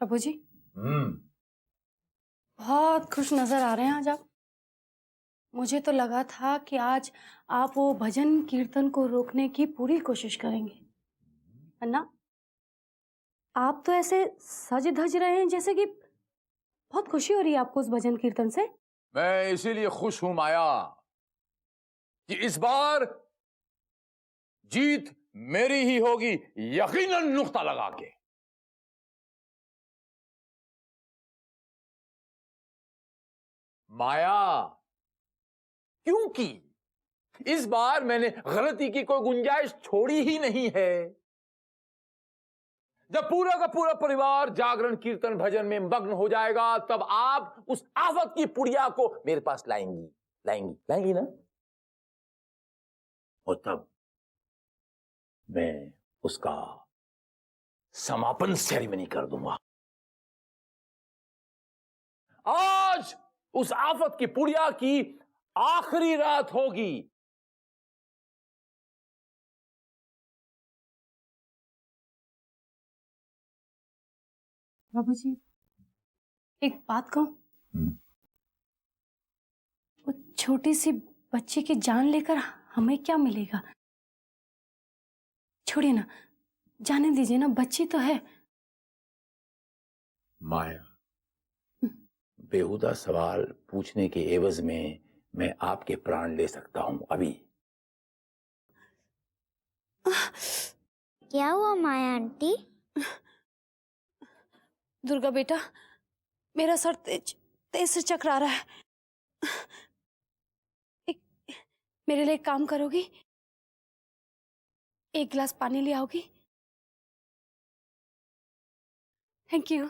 प्रभु जी, हम्म। बहुत खुश नजर आ रहे हैं आज आप। मुझे तो लगा था कि आज आप वो भजन कीर्तन को रोकने की पूरी कोशिश करेंगे, है ना? आप तो ऐसे सज धज रहे हैं जैसे कि बहुत खुशी हो रही है आपको उस भजन कीर्तन से। मैं इसीलिए खुश हूं माया कि इस बार जीत मेरी ही होगी, यकीनन, नुक्ता लगा के। माया, क्योंकि इस बार मैंने गलती की कोई गुंजाइश छोड़ी ही नहीं है। जब पूरा का पूरा परिवार जागरण कीर्तन भजन में मग्न हो जाएगा, तब आप उस आफत की पुड़िया को मेरे पास लाएंगी, लाएंगी, लाएंगी ना? और तब मैं उसका समापन सेरेमनी कर दूंगा। आज उस आफत की पुड़िया की आखिरी रात होगी। प्रभु जी, एक बात कहूं? वो छोटी सी बच्ची की जान लेकर हमें क्या मिलेगा? छोड़िए ना, जाने दीजिए ना, बच्ची तो है। माया, बेहुदा सवाल पूछने के एवज में मैं आपके प्राण ले सकता हूं अभी। क्या हुआ माया आंटी? दुर्गा बेटा, मेरा सर तेज तेज से चकरा रहा है। एक मेरे लिए एक काम करोगी? एक गिलास पानी ले आओगी? Thank you.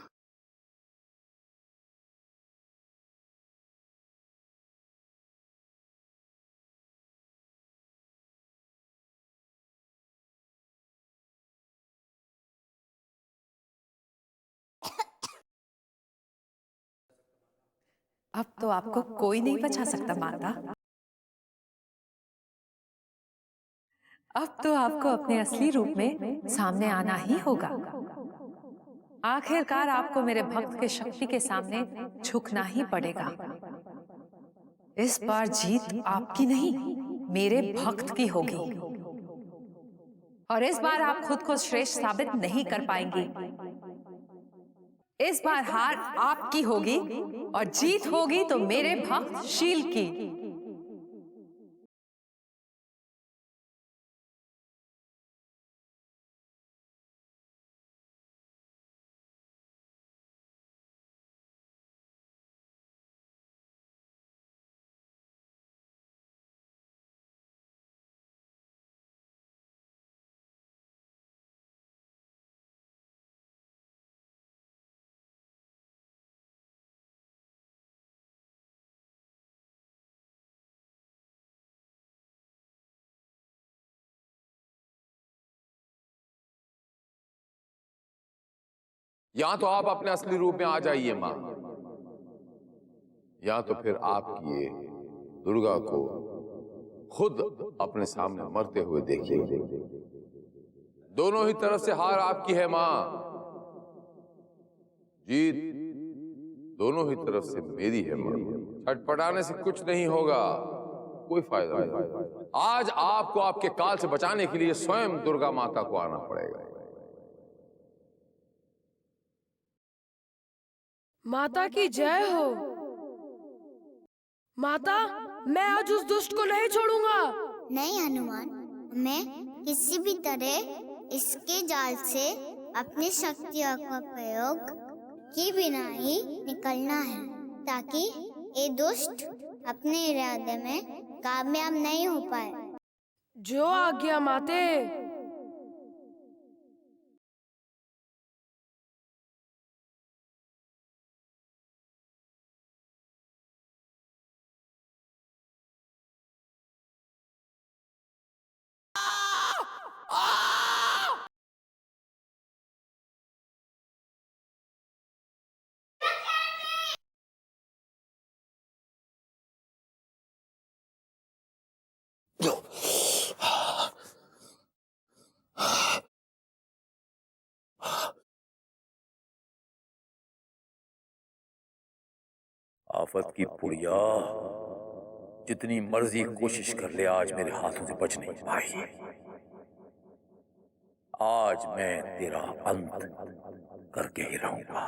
अब तो आपको कोई नहीं बचा सकता माता। अब तो आपको अपने असली रूप में सामने आना ही होगा। आखिरकार आपको मेरे भक्त के शक्ति के सामने झुकना ही पड़ेगा। इस बार जीत आपकी नहीं, मेरे भक्त की होगी। और इस बार आप खुद को श्रेष्ठ साबित नहीं कर पाएंगी। इस बार हार आपकी होगी और जीत होगी तो मेरे भक्त शील की। या तो आप अपने असली रूप में आ जाइए मां, या तो फिर आपकी ये दुर्गा को खुद अपने सामने मरते हुए देखिए। दोनों ही तरफ से हार आपकी है मां, जीत दोनों ही तरफ से मेरी है मां। छटपटाने से कुछ नहीं होगा, कोई फायदा नहीं। आज आपको आपके काल से बचाने के लिए स्वयं दुर्गा माता को आना पड़ेगा। माता की जय हो। माता, मैं आज उस दुष्ट को नहीं छोड़ूंगा। नहीं हनुमान, हमें किसी भी तरह इसके जाल से अपनी शक्तियों का प्रयोग किए बिना ही निकलना है, ताकि ये दुष्ट अपने इरादे में कामयाब नहीं हो पाए। जो आज्ञा माते। आफत की पुड़िया, जितनी मर्जी कोशिश कर ले, आज मेरे हाथों से बच नहीं पाई। आज मैं तेरा अंत करके ही रहूंगा।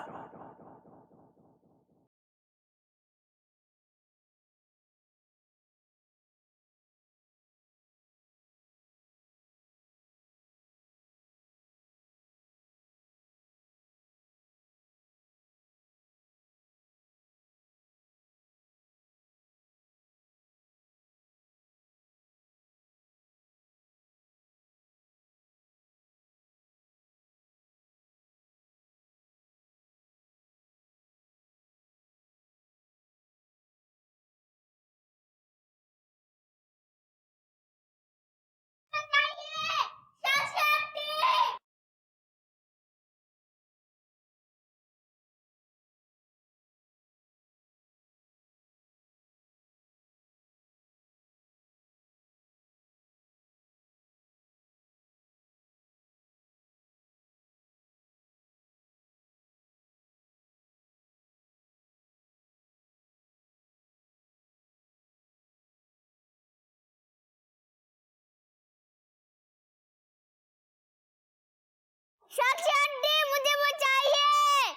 साक्षी आंटी, मुझे बचाइए।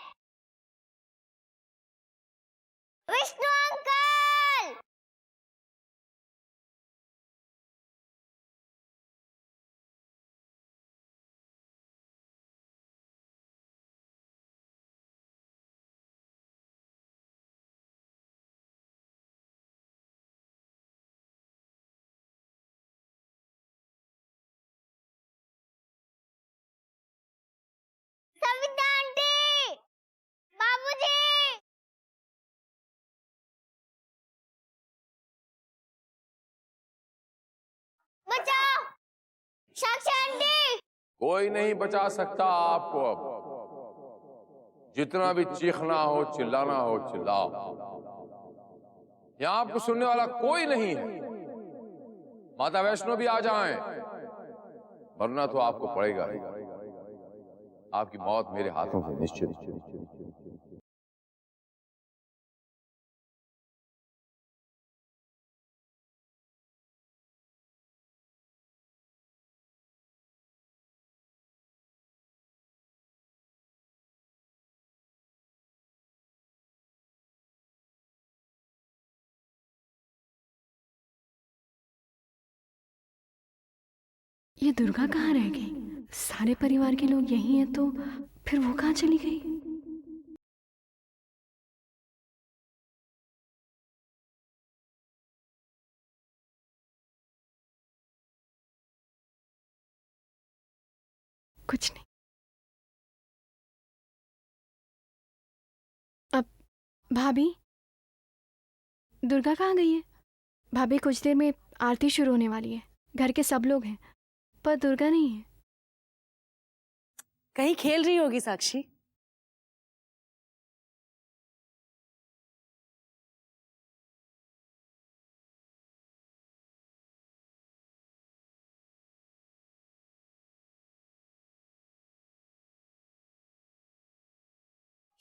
विष्णु अंकल। सविता आंटी, बाबूजी। बचाओ साक्षी आंटी। कोई नहीं बचा सकता आपको। अब जितना भी चीखना हो, चिल्लाना हो, चिल्लाओ। यहां आपको सुनने वाला कोई नहीं है। माता वैष्णो भी आ जाएं, वरना तो आपको पड़ेगा ही। आपकी मौत मेरे हाथों से निश्चित। ये दुर्गा कहाँ रह गई? सारे परिवार के लोग यहीं हैं, तो फिर वो कहाँ चली गई? कुछ नहीं। अब भाभी, दुर्गा कहाँ गई है? भाभी, कुछ देर में आरती शुरू होने वाली है। घर के सब लोग हैं, पर दुर्गा नहीं है। कहीं खेल रही होगी साक्षी।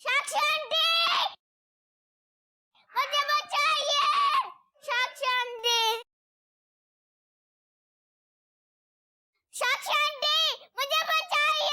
साक्षी आंटी, मुझे बचाइए। साक्षी आंटी, साक्षी आंटी, मुझे बचाइए।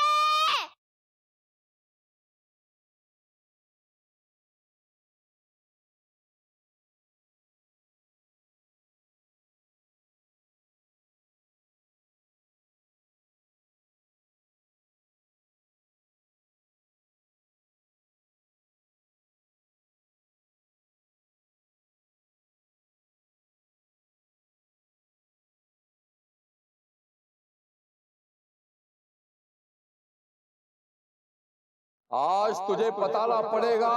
आज तुझे बताना पड़ेगा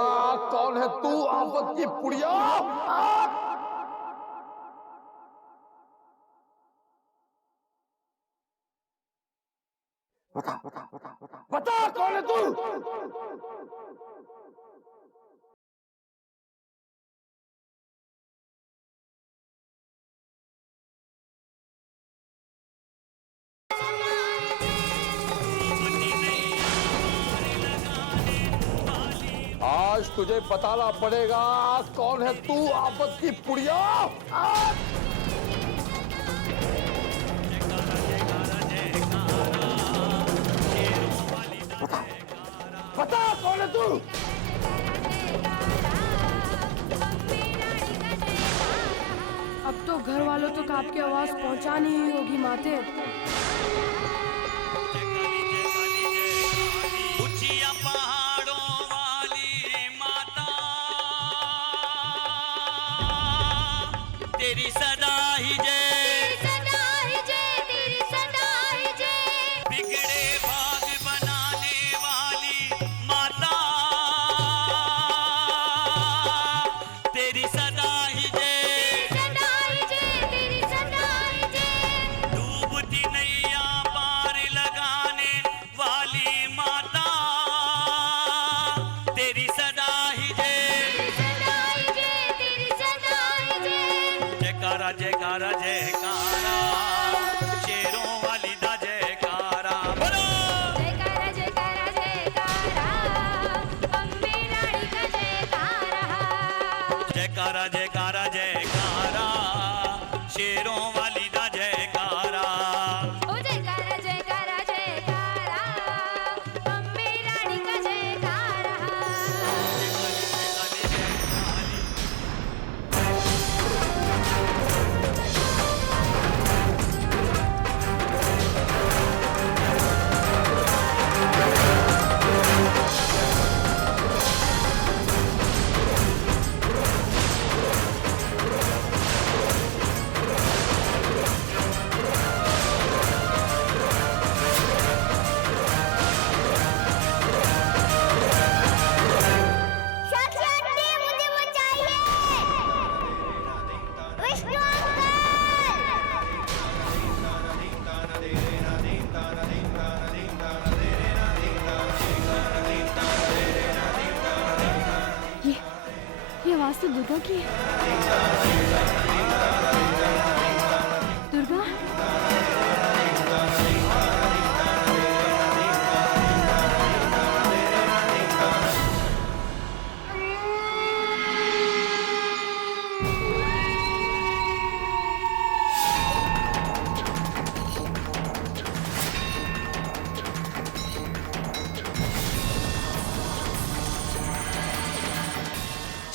कौन है तू, आफत की पुड़िया। बता कौन है तू। आज तुझे बताना पड़ेगा कौन है तू आफत की पुड़िया। बता कौन है तू। अब तो घर वालों तक आपकी आवाज पहुंचानी ही होगी माते। ऊंचिया पहाड़ों वाली माता तेरी सदा ही जय, बिगड़े भाग बनाने वाली माता तेरी सदा ही जय, डूबती नैया पार लगाने वाली माता तेरी सदा ही जय, जयकारा जयकारा जयकारा शेरों वाली दा जयकारा बोलो। जयकारा जयकारा जयकारा शेरों वाली दा जयकारा। मुझे बचाइए, विष्णु ये आवाज तो दुर्गा की है। दुर्गा,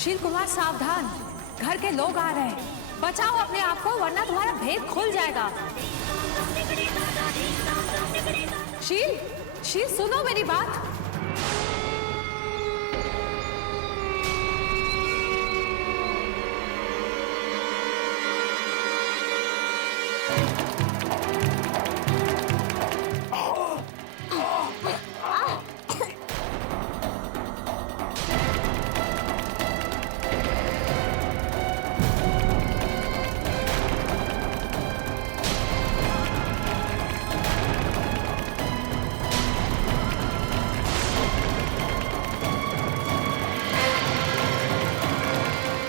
शील कुमार सावधान, घर के लोग आ रहे हैं। बचाओ अपने आप को वरना तुम्हारा भेद खुल जाएगा। शील, शील सुनो मेरी बात।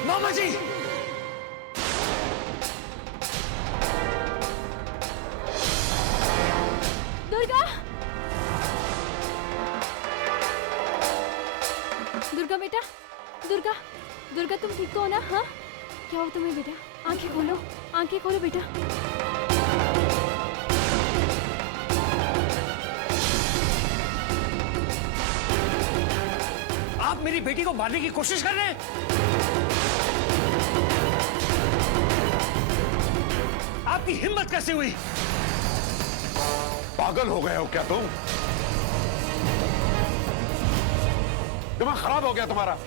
मामा जी दुर्गा, दुर्गा बेटा, दुर्गा, दुर्गा तुम ठीक हो ना? हाँ, क्या हो तुम्हें बेटा? आंखें खोलो, आंखें खोलो बेटा। आप मेरी बेटी को मारने की कोशिश कर रहे हैं। आपकी हिम्मत कैसे हुई? पागल हो गए हो क्या तुम? दिमाग खराब हो गया तुम्हारा?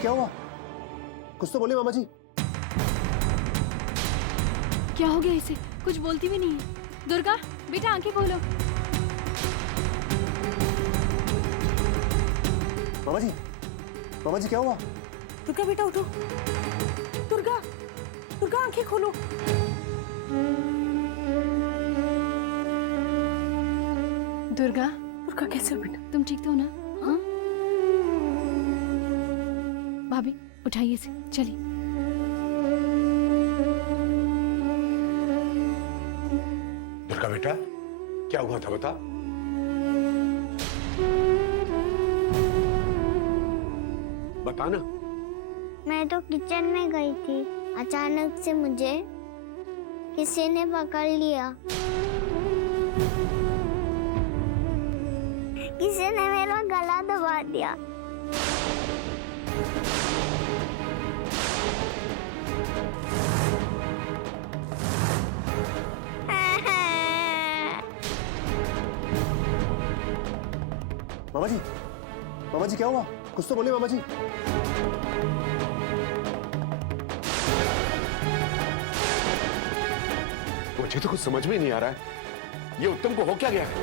क्या हुआ? कुछ तो बोले मामा जी। क्या हो गया इसे? कुछ बोलती भी नहीं है। दुर्गा, बेटा आंखें खोलो। मामा जी क्या हुआ? दुर्गा बेटा उठो। दुर्गा, दुर्गा आंखें खोलो। दुर्गा, दुर्गा कैसे हो बेटा? तुम ठीक तो हो ना? हाँ भाभी उठाइए इसे, चलिए। दुर्गा बेटा क्या हुआ था बता। बता ना। मैं तो किचन में गई थी, अचानक से मुझे किसी ने पकड़ लिया। किसी ने मेरा गला दबा दिया। मामा जी क्या हुआ? कुछ तो बोले मामा जी। मुझे तो कुछ समझ में नहीं आ रहा है, ये उत्तम को हो क्या गया है?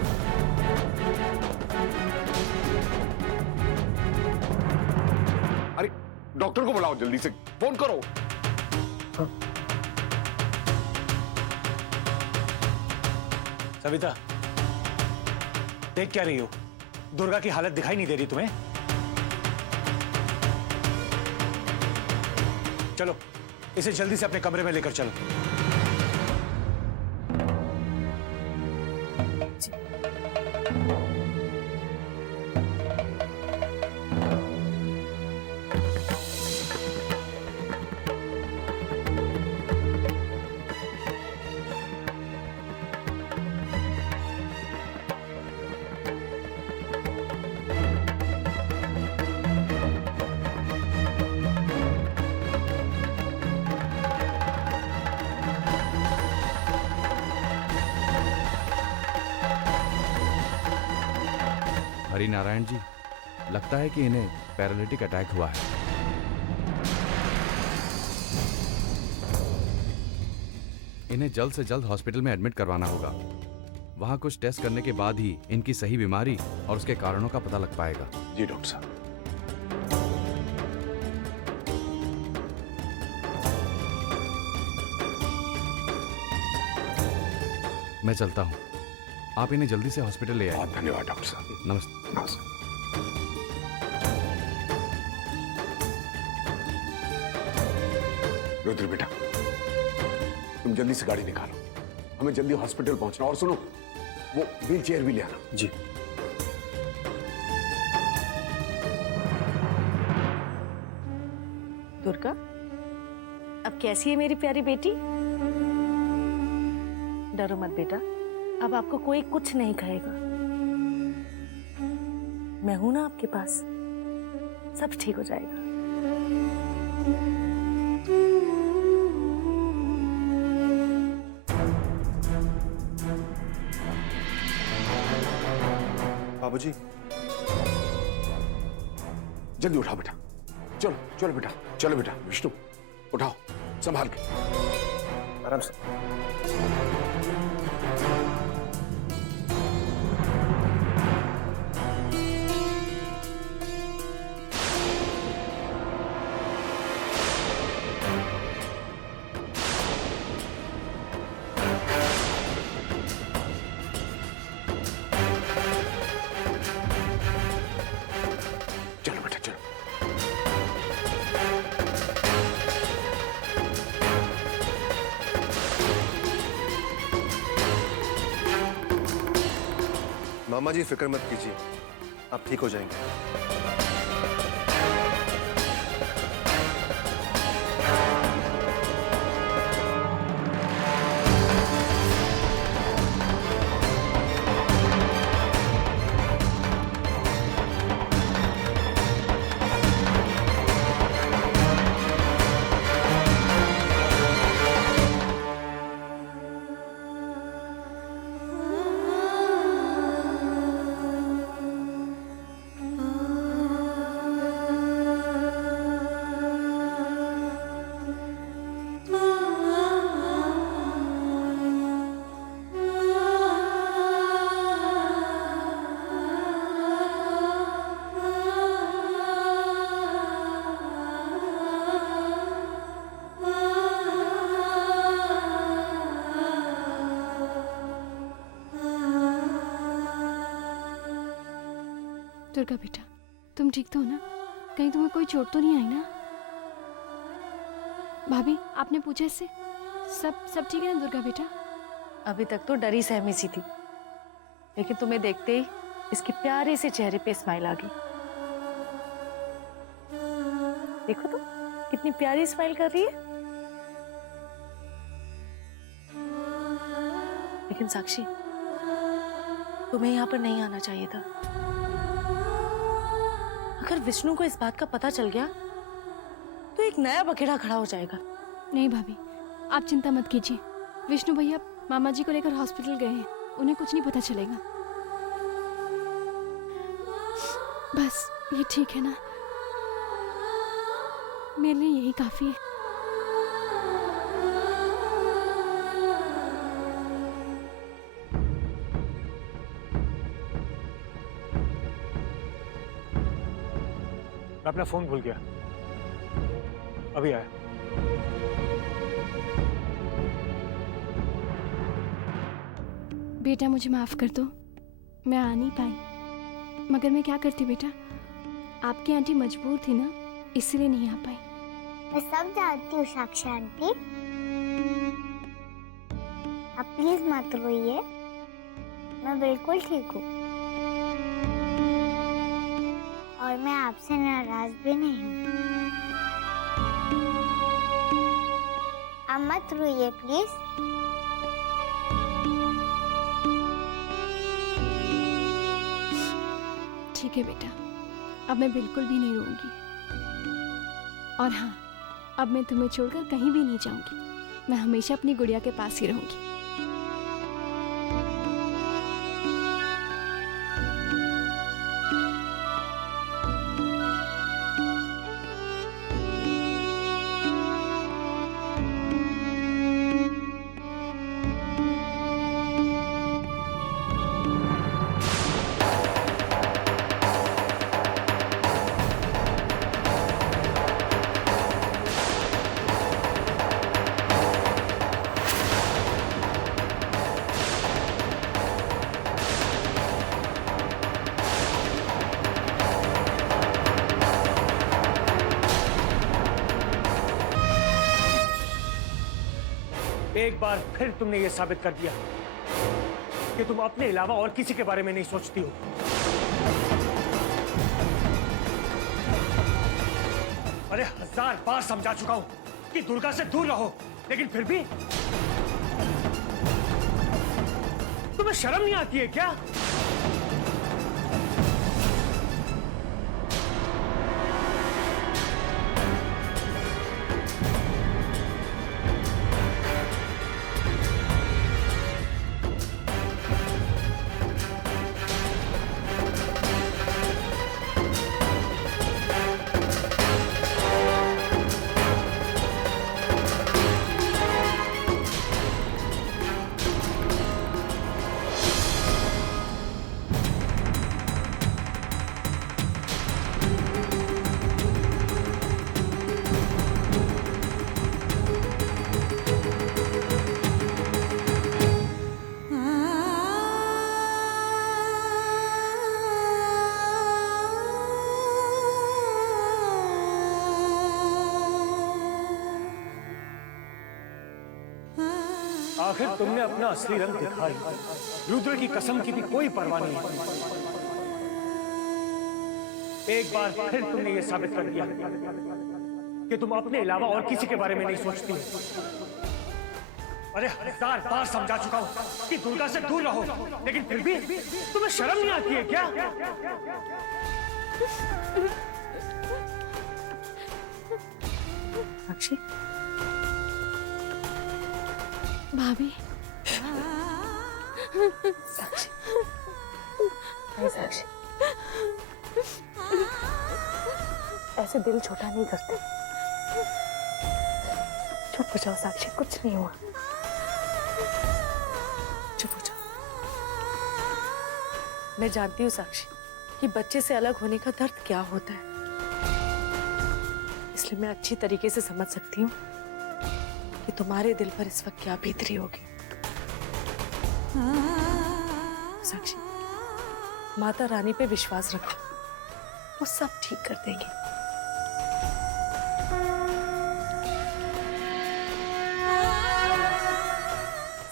अरे डॉक्टर को बुलाओ, जल्दी से फोन करो। सविता, देख क्या रही हो? दुर्गा की हालत दिखाई नहीं दे रही तुम्हें? चलो इसे जल्दी से अपने कमरे में लेकर चलो। हरि नारायण जी, लगता है कि इन्हें पैरालिटिक अटैक हुआ है। इन्हें जल्द से जल्द हॉस्पिटल में एडमिट करवाना होगा। वहां कुछ टेस्ट करने के बाद ही इनकी सही बीमारी और उसके कारणों का पता लग पाएगा। जी डॉक्टर साहब। मैं चलता हूं, आप इन्हें जल्दी से हॉस्पिटल ले आए। बहुत धन्यवाद डॉक्टर साहब। नमस्ते। नमस्ते। रुद्र बेटा, तुम जल्दी से गाड़ी निकालो, हमें जल्दी हॉस्पिटल पहुंचना। और सुनो, वो व्हील चेयर भी ले आना। जी। दुर्गा, अब कैसी है मेरी प्यारी बेटी? डरो मत बेटा, अब आपको कोई कुछ नहीं कहेगा। मैं हूं ना आपके पास, सब ठीक हो जाएगा। बाबूजी, जल्दी उठाओ बेटा, चलो चलो बेटा, चलो बेटा। विष्णु उठाओ, संभाल के। आराम से। चलो बेटा चलो। मामा जी फिक्र मत कीजिए, आप ठीक हो जाएंगे। दुर्गा बेटा, तुम ठीक तो हो ना? कहीं तुम्हें कोई चोट तो नहीं आई ना? भाभी, आपने पूछा इससे? सब ठीक है ना दुर्गा बेटा? अभी तक तो डरी सहमी सी थी, लेकिन तुम्हें देखते ही इसके प्यारे से चेहरे पे स्माइल आ गई। देखो तो कितनी प्यारी स्माइल कर रही है। लेकिन साक्षी, तुम्हें यहाँ पर नहीं आना चाहिए था। अगर विष्णु को इस बात का पता चल गया तो एक नया बखेड़ा खड़ा हो जाएगा। नहीं भाभी, आप चिंता मत कीजिए। विष्णु भैया मामा जी को लेकर हॉस्पिटल गए हैं, उन्हें कुछ नहीं पता चलेगा। बस ये ठीक है ना? मेरे लिए यही काफी है। मैं अपना फोन भूल गया, अभी आया। बेटा मुझे माफ कर दो, मैं आ नहीं पाई। मगर मैं क्या करती बेटा, आपकी आंटी मजबूर थी ना, इसलिए नहीं आ पाई। मैं सब जानती हूँ साक्षी आंटी, आप प्लीज मत रोइए, मैं बिल्कुल ठीक हूँ और मैं आपसे नाराज भी नहीं हूँ। आप मत रोइए प्लीज। ठीक है बेटा, अब मैं बिल्कुल भी नहीं रोऊंगी। और हाँ, अब मैं तुम्हें छोड़कर कहीं भी नहीं जाऊंगी। मैं हमेशा अपनी गुड़िया के पास ही रहूंगी। एक बार फिर तुमने ये साबित कर दिया कि तुम अपने अलावा और किसी के बारे में नहीं सोचती हो। अरे 1000 बार समझा चुका हूं कि दुर्गा से दूर रहो, लेकिन फिर भी तुम्हें शर्म नहीं आती है क्या? आखिर तुमने अपना असली रंग दिखाई, रुद्र की कसम की भी कोई परवाह नहीं। एक बार फिर तुमने ये साबित कर दिया कि तुम अपने अलावा और किसी के बारे में नहीं सोचती। अरे 1000 बार समझा चुका हूं कि दुर्गा से दूर रहो, लेकिन फिर भी तुम्हें शर्म नहीं आती है क्या? साक्षी, भाभी। साक्षी, नहीं साक्षी, ऐसे दिल छोटा नहीं करते। चुप हो जाओ साक्षी, कुछ नहीं हुआ। चुप हो जाओ। मैं जानती हूँ साक्षी कि बच्चे से अलग होने का दर्द क्या होता है, इसलिए मैं अच्छी तरीके से समझ सकती हूँ कि तुम्हारे दिल पर इस वक्त क्या बीत रही होगी। साक्षी, माता रानी पे विश्वास रखो। वो सब ठीक कर देगी।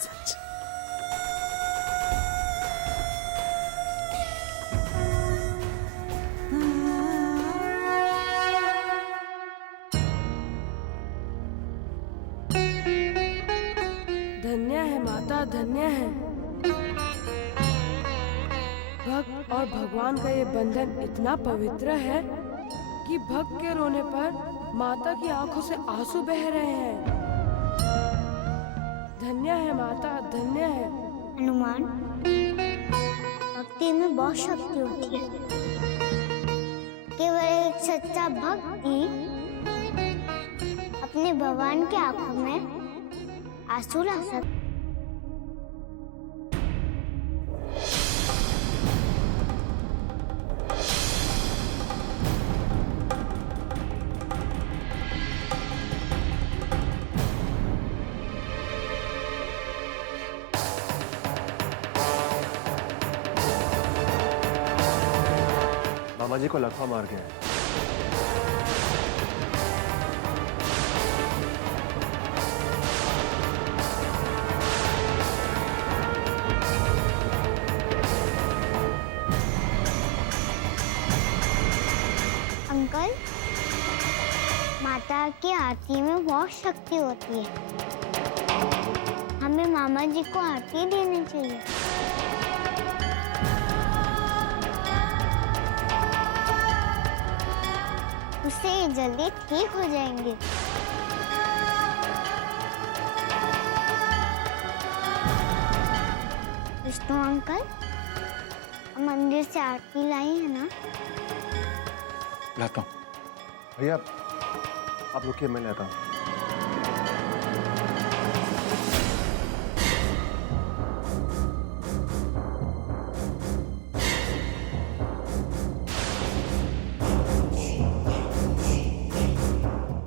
सच। धन्य है माता, धन्य है। भक्त और भगवान का ये बंधन इतना पवित्र है कि भक्त के रोने पर माता की आंखों से आंसू बह रहे हैं। धन्य है माता, धन्य है। हनुमान, भक्ति में बहुत शक्ति होती है। केवल एक सच्चा भक्त ही अपने भगवान की आंखों में आंसू ला सकता। मामा जी को लकवा मार गया है। अंकल, माता की आरती में बहुत शक्ति होती है। हमें मामा जी को आरती देनी चाहिए। उससे जल्दी ठीक हो जाएंगे। विष्णु अंकल, मंदिर से आरती लाई है ना? लाता हूँ। भैया आप रुकिए, मैं लाता हूँ।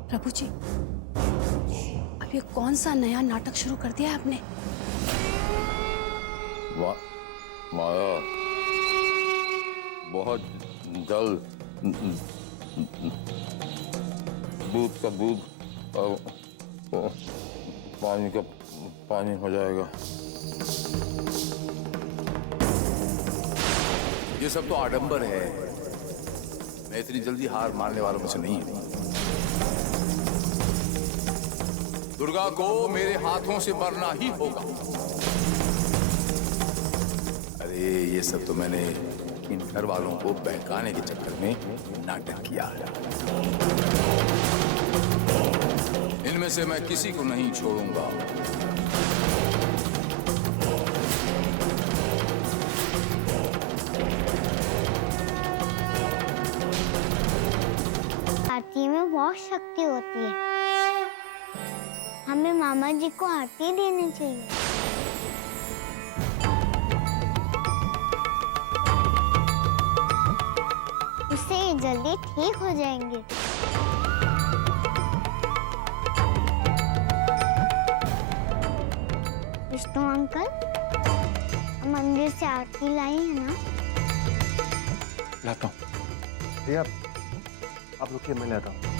प्रभु जी, अब ये कौन सा नया नाटक शुरू कर दिया है आपने? माया, बहुत जल्द दूध का दूध और पानी का पानी हो जाएगा। ये सब तो आडंबर है। मैं इतनी जल्दी हार मानने वालों में से नहीं हूं। दुर्गा को मेरे हाथों से मरना ही होगा। अरे ये सब तो मैंने इन घर वालों को बहकाने के चक्कर में नाटक किया है। इनमें से मैं किसी को नहीं छोड़ूंगा। आरती में बहुत शक्ति होती है। हमें मामा जी को आरती देनी चाहिए। उससे जल्दी ठीक हो जाएंगे। विष्णु अंकल, मंदिर से आरती लाई है ना? लाता हूँ। भैया आप रुकिए, मैं लाता हूँ।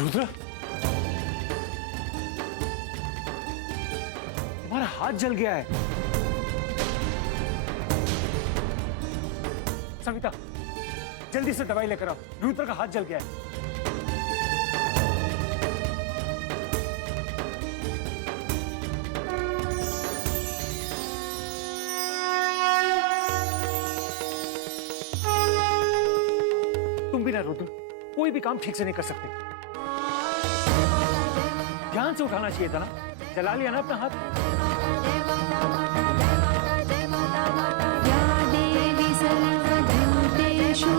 रुद्र, तुम्हारा हाथ जल गया है। सविता, जल्दी से दवाई लेकर आओ। रुद्र का हाथ जल गया है। तुम भी ना रुद्र, कोई भी काम ठीक से नहीं कर सकते। ध्यान से उठाना चाहिए था ना। जला लिया ना अपना हाथ। सर्वभूतेषु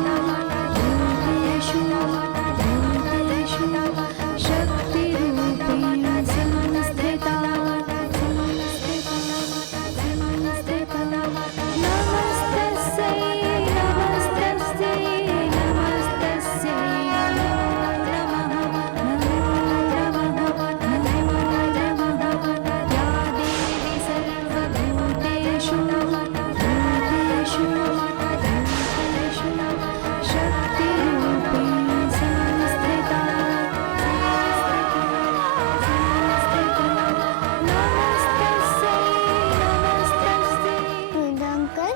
अंकल,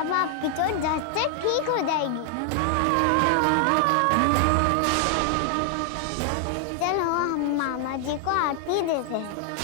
अब आपकी चोट झट से ठीक हो जाएगी। चलो हम मामा जी को आरती देते हैं।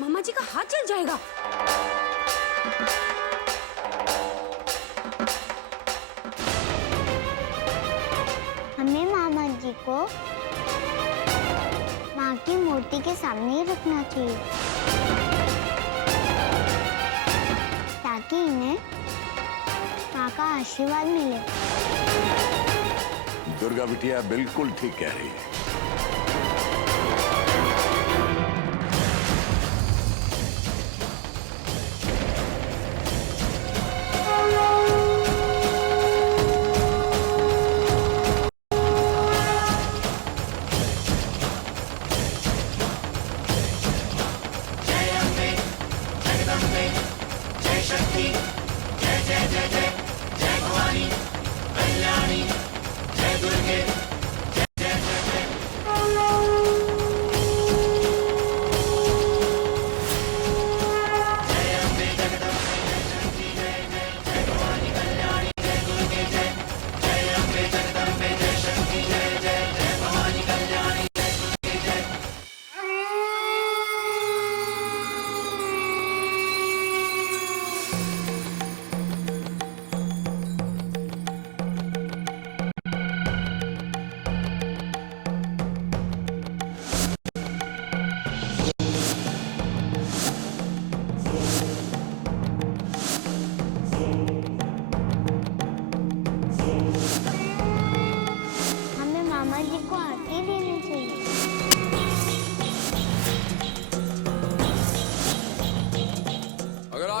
मामा जी का हाथ जल जाएगा। हमें मामा जी को माँ की मूर्ति के सामने ही रखना चाहिए ताकि इन्हें माँ का आशीर्वाद मिले। दुर्गा बिटिया बिल्कुल ठीक कह रही है।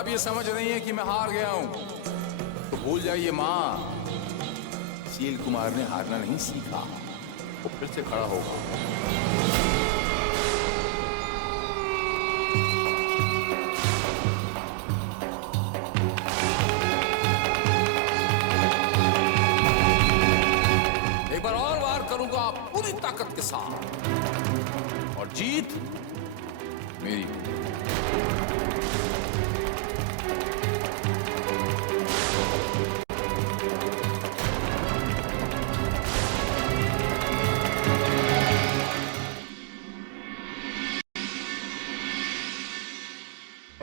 ये समझ रही है कि मैं हार गया हूं तो भूल जाइए माँ, शील कुमार ने हारना नहीं सीखा, वो फिर से खड़ा होगा। एक बार और वार करूंगा पूरी ताकत के साथ और जीत मेरी।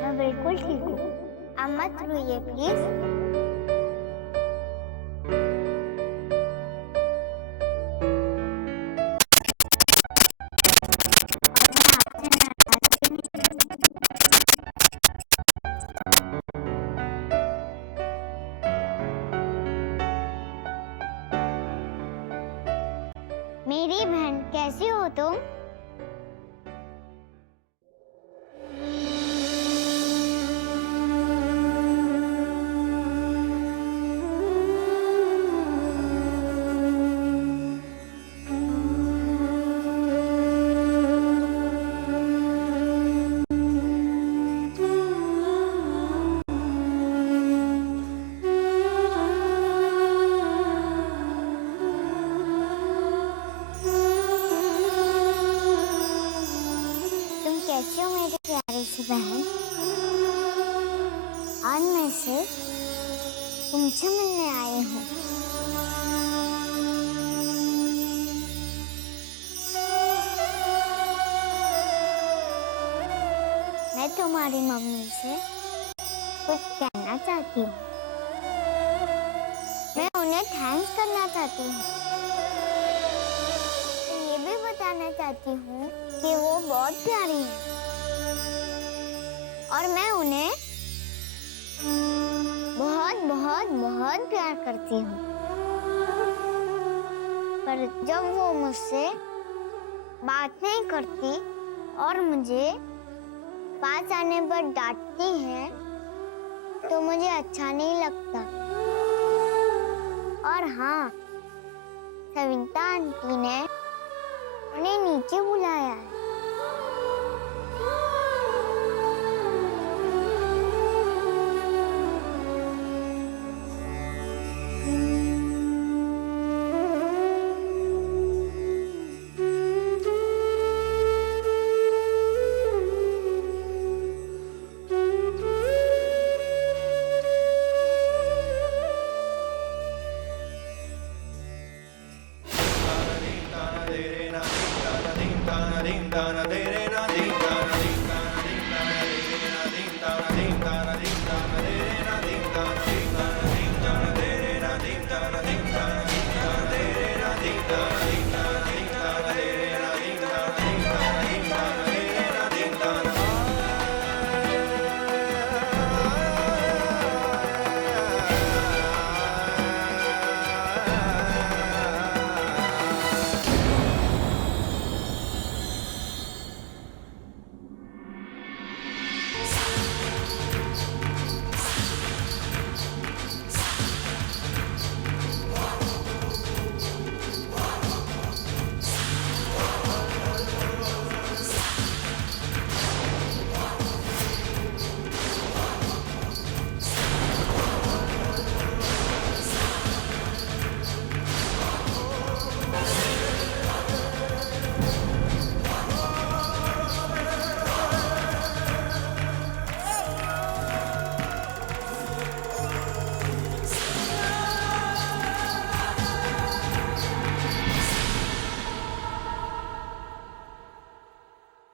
मैं बिल्कुल ठीक हूँ, आप मत रोइए प्लीज। मेरी बहन कैसी हो तुम? कैसे हो मेरी प्यारी सी बहन? आज मैं सिर्फ तुमसे मिलने आई हूँ। तुम्हारी मम्मी से कुछ कहना चाहती हूँ। मैं उन्हें थैंक्स करना चाहती हूँ। ये भी बताना चाहती हूँ कि वो बहुत प्यारी हैं और मैं उन्हें बहुत बहुत बहुत प्यार करती हूँ। पर जब वो मुझसे बात नहीं करती और मुझे पास आने पर डांटती है तो मुझे अच्छा नहीं लगता। और हाँ, सविता आंटी ने उन्हें नीचे बुलाया है।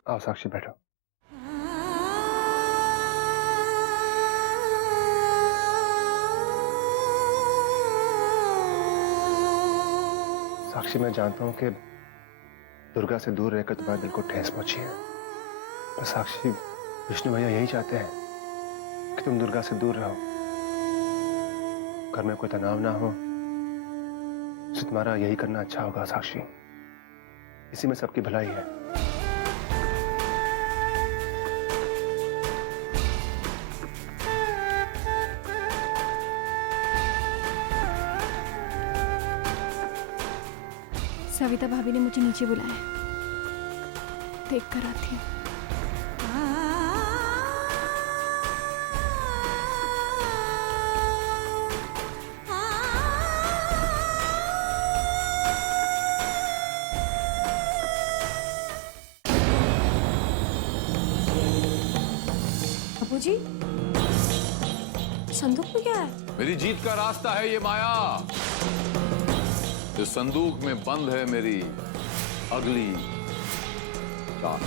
आओ साक्षी, बैठो। साक्षी, मैं जानता हूं कि दुर्गा से दूर रहकर तुम्हारे दिल को ठेस पहुंची है, पर साक्षी, विष्णु भैया यही चाहते हैं कि तुम दुर्गा से दूर रहो। घर में कोई तनाव ना हो, तो तुम्हारा यही करना अच्छा होगा साक्षी। इसी में सबकी भलाई है। सविता भाभी ने मुझे नीचे बुलाया, देख कर आती हूँ। बाबूजी, संदूक में क्या है? मेरी जीत का रास्ता है ये माया। इस संदूक में बंद है मेरी अगली चाल।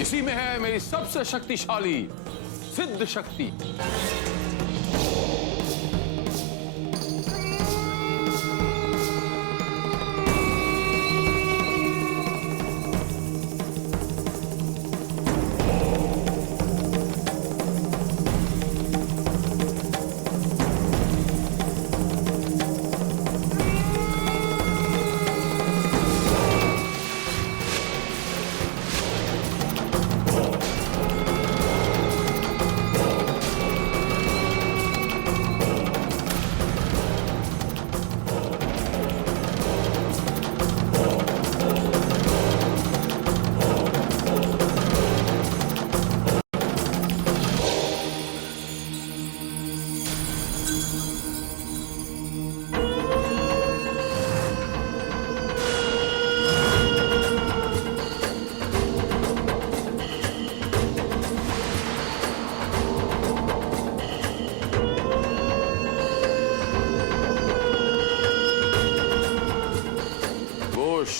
इसी में है मेरी सबसे शक्तिशाली सिद्ध शक्ति।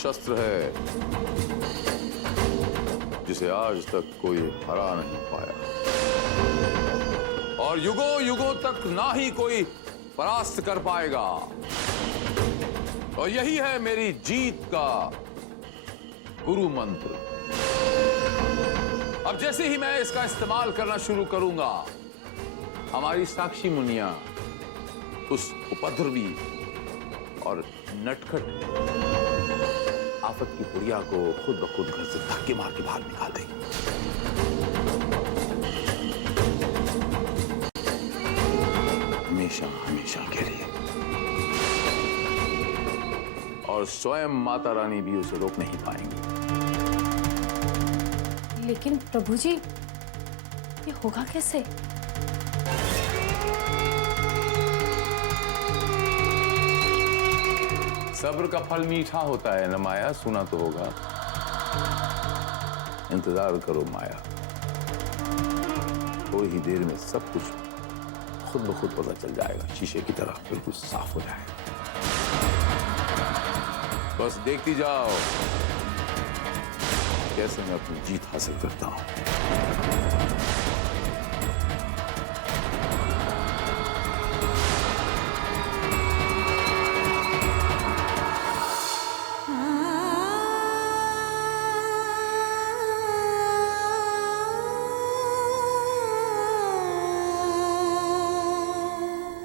शस्त्र है जिसे आज तक कोई हरा नहीं पाया और युगों युगों तक ना ही कोई परास्त कर पाएगा। और यही है मेरी जीत का गुरु मंत्र। अब जैसे ही मैं इसका इस्तेमाल करना शुरू करूंगा, हमारी साक्षी मुनिया उस उपद्रवी और नटखट आफत की बुढ़िया को खुद ब खुद घर से धक्के मार के बाहर निकाल देगी। हमेशा हमेशा के लिए। और स्वयं माता रानी भी उसे रोक नहीं पाएंगी। लेकिन प्रभु जी, ये होगा कैसे? सब्र का फल मीठा होता है न माया, सुना तो होगा। इंतजार करो माया, थोड़ी ही देर में सब कुछ खुद ब खुद पता चल जाएगा, शीशे की तरह बिल्कुल साफ हो जाएगा। बस देखती जाओ कैसे मैं अपनी जीत हासिल करता हूं।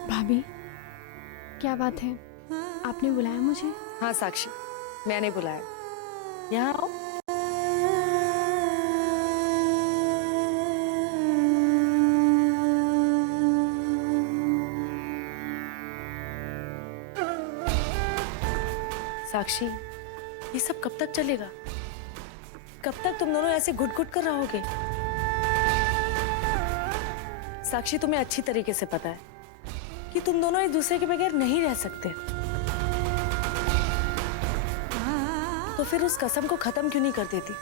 भाभी, क्या बात है? आपने बुलाया मुझे? हाँ साक्षी, मैंने बुलाया। यहाँ आओ। साक्षी, ये सब कब तक चलेगा? कब तक तुम दोनों ऐसे घुट-घुट कर रहोगे? साक्षी, तुम्हें अच्छी तरीके से पता है कि तुम दोनों एक दूसरे के बगैर नहीं रह सकते। तो फिर उस कसम को खत्म क्यों नहीं कर देती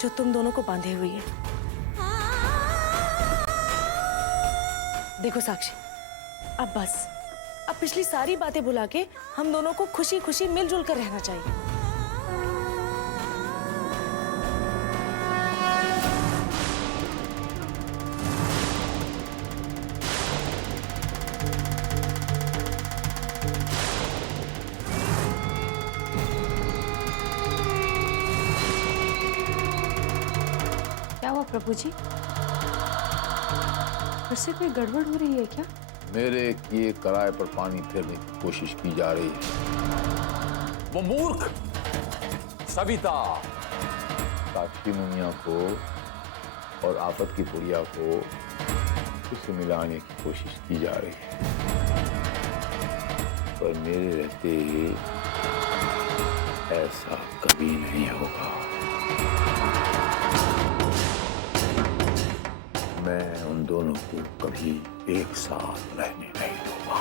जो तुम दोनों को बांधे हुई है? देखो साक्षी, अब बस, अब पिछली सारी बातें भुला के हम दोनों को खुशी खुशी मिलजुल कर रहना चाहिए। क्या हुआ प्रभु जी? फिर से कोई गड़बड़ हो रही है क्या? मेरे किए कराए पर पानी फेरने की कोशिश की जा रही है। वो मूर्ख सविता साक्षी मुनिया को और आफत की बुढ़िया को फिर मिलाने की कोशिश की जा रही है, पर मेरे रहते ही ऐसा कभी नहीं होगा। मैं उन दोनों को कभी एक साथ रहने नहीं दूंगा।